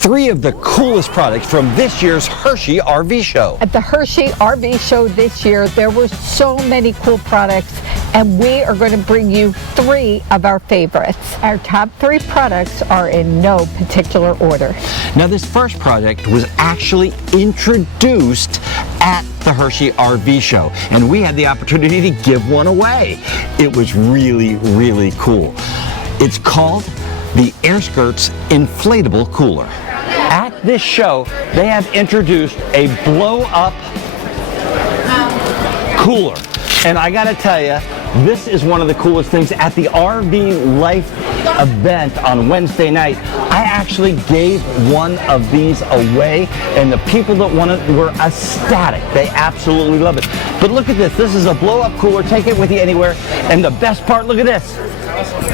Three of the coolest products from this year's Hershey RV Show. At the Hershey RV Show this year, there were so many cool products, and we are going to bring you three of our favorites. Our top three products are in no particular order. Now, this first product was actually introduced at the Hershey RV Show, and we had the opportunity to give one away. It was really, really cool. It's called the AirSkirts Inflatable Cooler. At this show, they have introduced a blow-up cooler. And I gotta tell you, this is one of the coolest things. At the RV Life event on Wednesday night, I actually gave one of these away, and the people that won it were ecstatic. They absolutely love it. But look at this. This is a blow-up cooler. Take it with you anywhere. And the best part, look at this.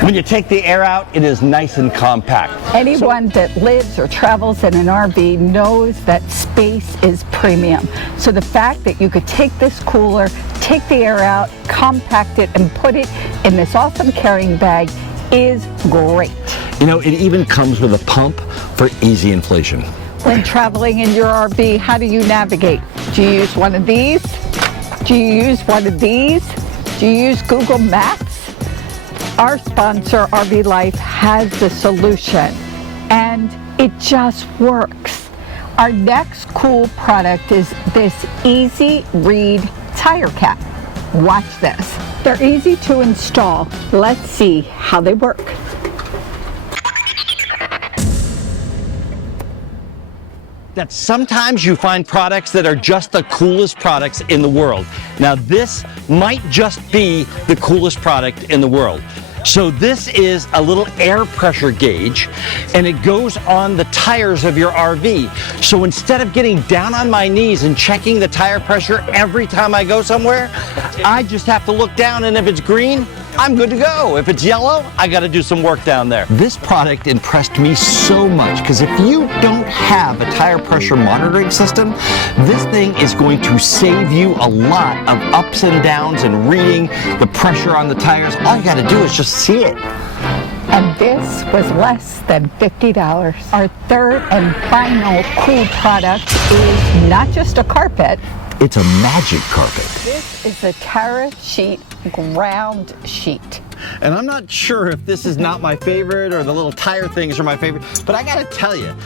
When you take the air out, it is nice and compact. Anyone that lives or travels in an RV knows that space is premium. So the fact that you could take this cooler, take the air out, compact it, and put it in this awesome carrying bag is great. You know, it even comes with a pump for easy inflation. When traveling in your RV, how do you navigate? Do you use one of these? Do you use one of these? Do you use Google Maps? Our sponsor, RV Life, has the solution, and it just works. Our next cool product is this Easy Read tire cap. Watch this. They're easy to install. Let's see how they work. That sometimes you find products that are just the coolest products in the world. Now, this might just be the coolest product in the world. So this is a little air pressure gauge, and it goes on the tires of your RV. So instead of getting down on my knees and checking the tire pressure every time I go somewhere, I just have to look down, and if it's green, I'm good to go. If it's yellow, I got to do some work down there. This product impressed me so much because if you don't have a tire pressure monitoring system, this thing is going to save you a lot of ups and downs and reading the pressure on the tires. All you got to do is just see it. And this was less than $50. Our third and final cool product is not just a carpet. It's a magic carpet. This is a Terra Sheet Ground Sheet. And I'm not sure if this is not my favorite or the little tire things are my favorite, but I gotta tell you,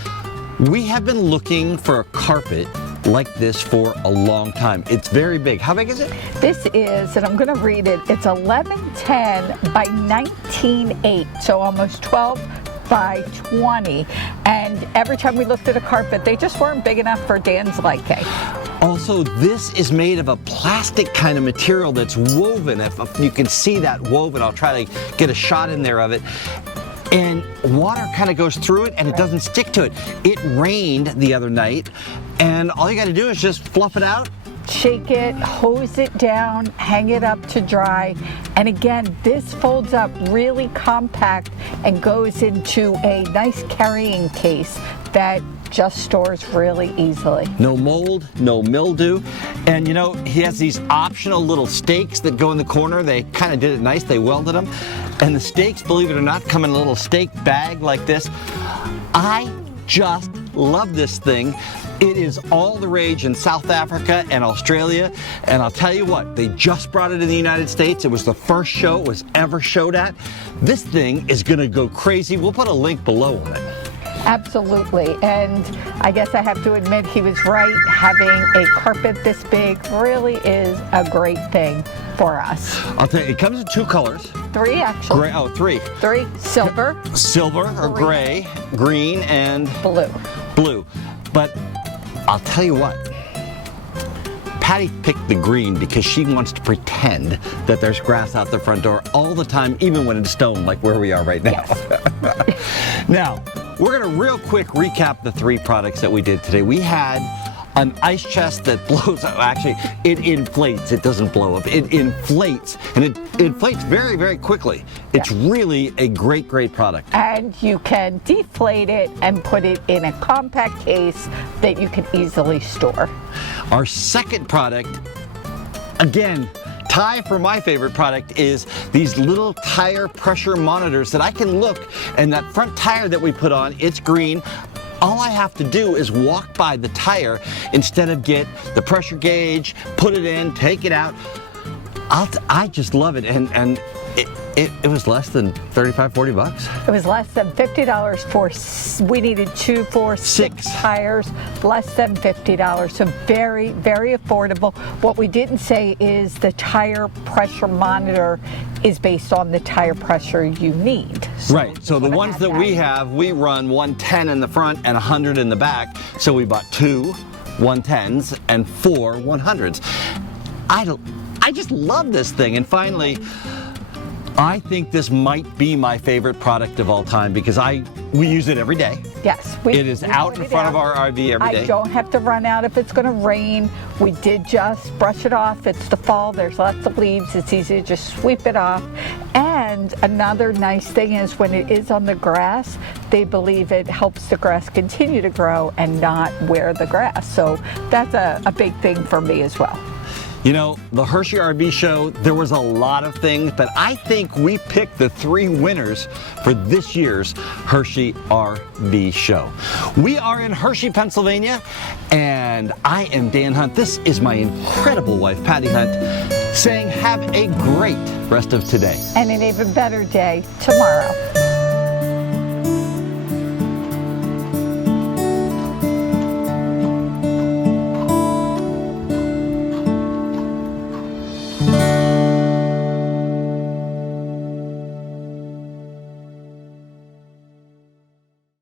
we have been looking for a carpet like this for a long time. It's very big. How big is it? This is, and I'm gonna read it, it's 1110 by 19.8, so almost 12 by 20. And every time we looked at a carpet, they just weren't big enough for Dan's liking. Also, this is made of a plastic kind of material that's woven. If you can see that woven, I'll try to get a shot in there of it. And water kind of goes through it and it doesn't stick to it. It rained the other night, and all you got to do is just fluff it out. Shake it, hose it down, hang it up to dry. And again, this folds up really compact and goes into a nice carrying case that just stores really easily. No mold, no mildew. And you know, he has these optional little stakes that go in the corner. They kind of did it nice, they welded them. And the stakes, believe it or not, come in a little stake bag like this. I just love this thing. It is all the rage in South Africa and Australia, and I'll tell you what, they just brought it in the United States. It was the first show it was ever showed at. This thing is gonna go crazy. We'll put a link below on it. Absolutely, and I guess I have to admit he was right. Having a carpet this big really is a great thing for us. I'll tell you, it comes in two colors. Three, actually. Gray, oh, three. Three, silver. Silver or gray, green, and blue. Blue. But I'll tell you what, Patti picked the green because she wants to pretend that there's grass out the front door all the time, even when it's stone, like where we are right now. Yes. Now, we're gonna real quick recap the three products that we did today. We had an ice chest that blows up. Actually, it inflates, it doesn't blow up. It inflates, and it inflates very, very quickly. It's really a great, great product. And you can deflate it and put it in a compact case that you can easily store. Our second product, again, tie for my favorite product, is these little tire pressure monitors that I can look, and that front tire that we put on, it's green. all I have to do is walk by the tire instead of get the pressure gauge, put it in, take it out. I just love it, and it was less than 35, 40 bucks. It was less than $50 for, we needed 2, 4, 6 tires, less than $50. So very, very affordable. What we didn't say is the tire pressure monitor is based on the tire pressure you need. Right, so the ones that we have, we run 110 in the front and 100 in the back. So we bought 2 110s and 4 100s. I just love this thing. And finally, I think this might be my favorite product of all time because we use it every day. Yes. It is out in front of our RV every day. I don't have to run out if it's going to rain. We did just brush it off. It's the fall. There's lots of leaves. It's easy to just sweep it off. And another nice thing is when it is on the grass, they believe it helps the grass continue to grow and not wear the grass. So that's a big thing for me as well. You know, the Hershey RV Show, there was a lot of things, but I think we picked the 3 winners for this year's Hershey RV Show. We are in Hershey, Pennsylvania, and I am Dan Hunt. This is my incredible wife, Patti Hunt, saying have a great rest of today. And an even better day tomorrow.